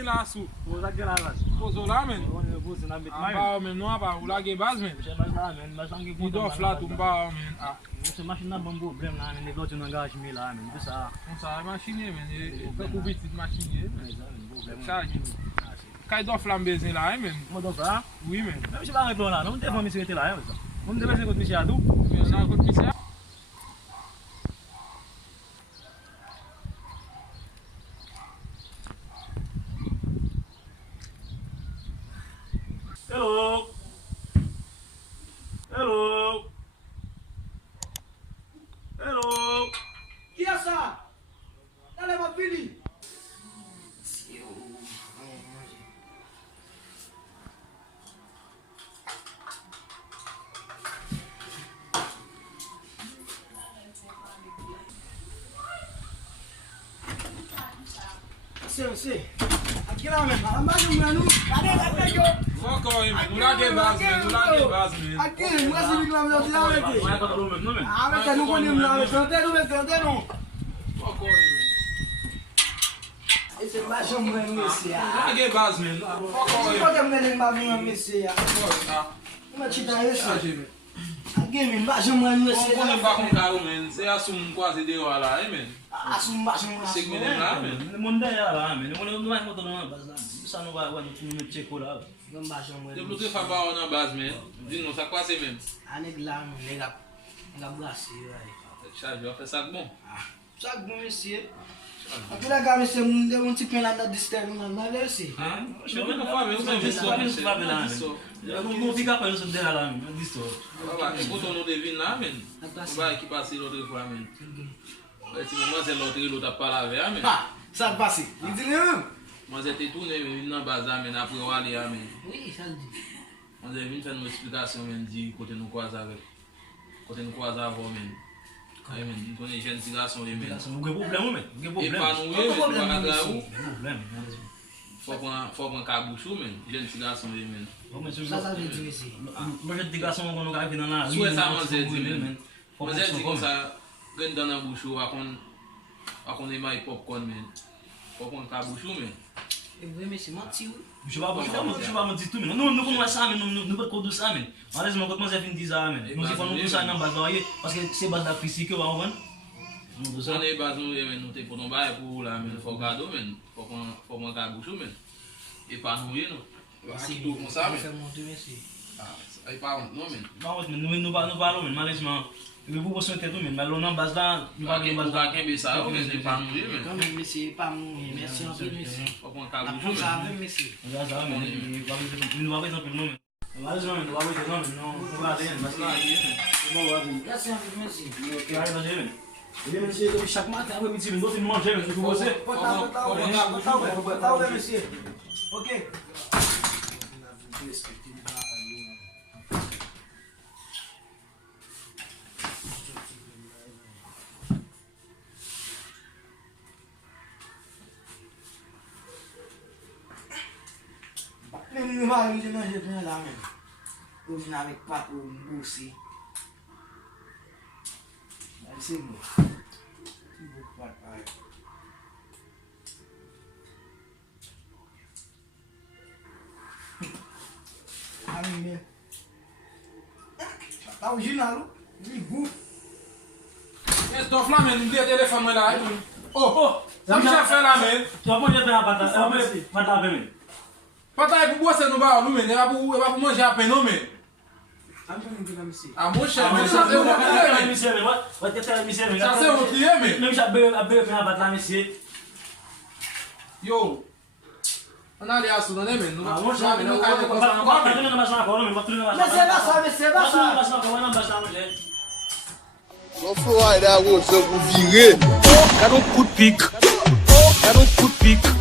gen la sou. Ou sak gen la ras. Pozo la men. On est posé dans bit An ba men nou ba ou la gen baz men. Je bas la men, bas ange Ni dof la tou mba men. Ah, Se machine nan bon problème là, men, l'autre engage mi là, men, tout ça. on sa machine men. Fè kou petit machine. Charge. Kay dof la mbeze la men. Moi donc là, Oui men. même si pas répondre là, non, téléphone monsieur était là, ça. On me devait monsieur à tout. Men nan kote pise. Hello. Hello. Hello. Qui est ça? Allez, ma fille. C'est. Aqui lá, meu. A mais um ano. Cadê eu? Fok men. Nou la gen baz men. Nou la gen baz men. Aqui, não é assim que lá, meu. Lá, meu. On a pas de problème, non, men. Ah, mais tá no conhecimento lá, meu. Cantei, não. Fok men. Esse baixo é um grande messia. Nou la gen baz men. Fok Você men. pode me lembrar de uma messia? Fok. Uma tita isso. Charge men. Aqui, meu. Baixo um grande Kon messia. konen ba kon karo men. Se asum kwa se dewa la men. Assum baixo um Se grande konen la men. Le monde derrière là, men. On va monter dans la base là. Ça nous va nous mettre check là. messia. Baixo um grande De blote messia. fa ba ou nan baz men. Di nou sa kwa se men. Anek lá, meu. Nega braço, aí. Charge yo fè sak bon. Sabe bom messia? Aqui lá, cara, você não deu um tipinho lá na distância, mas deve ser. Je men nou fa men. Ou se ven so men. Non fica pas nous sommes derrière là, men. Dis toi. Baba, ekoton nou devine la men. Baba ki pase lotre fwa men. Eti men mwaze lotre lotre pala ve a men. Ah, ça passe. Il dit non. Mwaze te toune men vin nan baz a men apre wale a men. Oui, ça le dit. Mwaze vin fè nou eksplikasyon men di kote nou kwa zavek. Kote nou kwa zavò men. Ay men, nou konen jen tigasyon ye men. On a problème, men. On a E problème. pa nou ye men, nou wak adra ou. Problème. Fòk an kabouchou men, jen tigasyon ye men. Ça veut dire ici. Moi je dis garçon qu'on arrive dans la Souè sa mwaze di men. Mwaze di kon sa, gen dan an bouchou wakon emay popcorn men. Fòk an kabouchou men. Et vous aimez, c'est menti, oui. Je ne vais pas me dire tout, mais nous connaissons ça, mais nous ne pouvons pas ça, mais malheureusement, quand moi j'ai fini de dire ça, mais nous faisons tout ça dans le bas parce que c'est bas d'apprécier que on va nous ça. An e baz nou ye men, nou te poton baye pou la men, fòk gado men. Fòk an kabouchou men. E pa nou ye nou. Aki tou kon sa men. Fait monter, merci. Ay pa ont nou men. Nous parlons, mais malheureusement, nous pouvons se tête, mais on en bas là, nous parlons Nou bas ka kenbe sa yo men, e pa nou ye men. Quand même, monsieur, pas mourir. Merci un peu, monsieur. Fòk an La kabouchou prendre ça men. avec, monsieur. là. Ça, mais nous va exemple non, mais malheureusement, nous va voir non, nous va rien, parce que Merci un peu, monsieur. il arrive à gérer. Et bien, monsieur, chaque matin, après midi, nous devons manger, mais vous bossez. Tá ouvindo, monsieur? Ok. Não vai me manger com ela mesmo. Hoje na avec papo aussi. Vai ser bom. Que bom papai. Aí mesmo. Tá o ginalo. Ligou. Es dof la men, nou de telefon mwen la. Oh, sa mi jan fè la men. Tu vas pas faire la patate, patate avec. Patay pou bose nou ba ou nou men, e pa pou manje apen nou men. Sabe como que vai me ser? A mou chè men, sa se yon kliye men. Sa se yon kliye men. Même j'avais fait la patate, monsieur. Yo, an ale asou nan men, nou Ah, va moi, chè men, nou kaje konsan an ba men. Mas é basta, mas é basta. Não foi aí, né, você? Virei. Era um coup de pique. Era um coup de pique.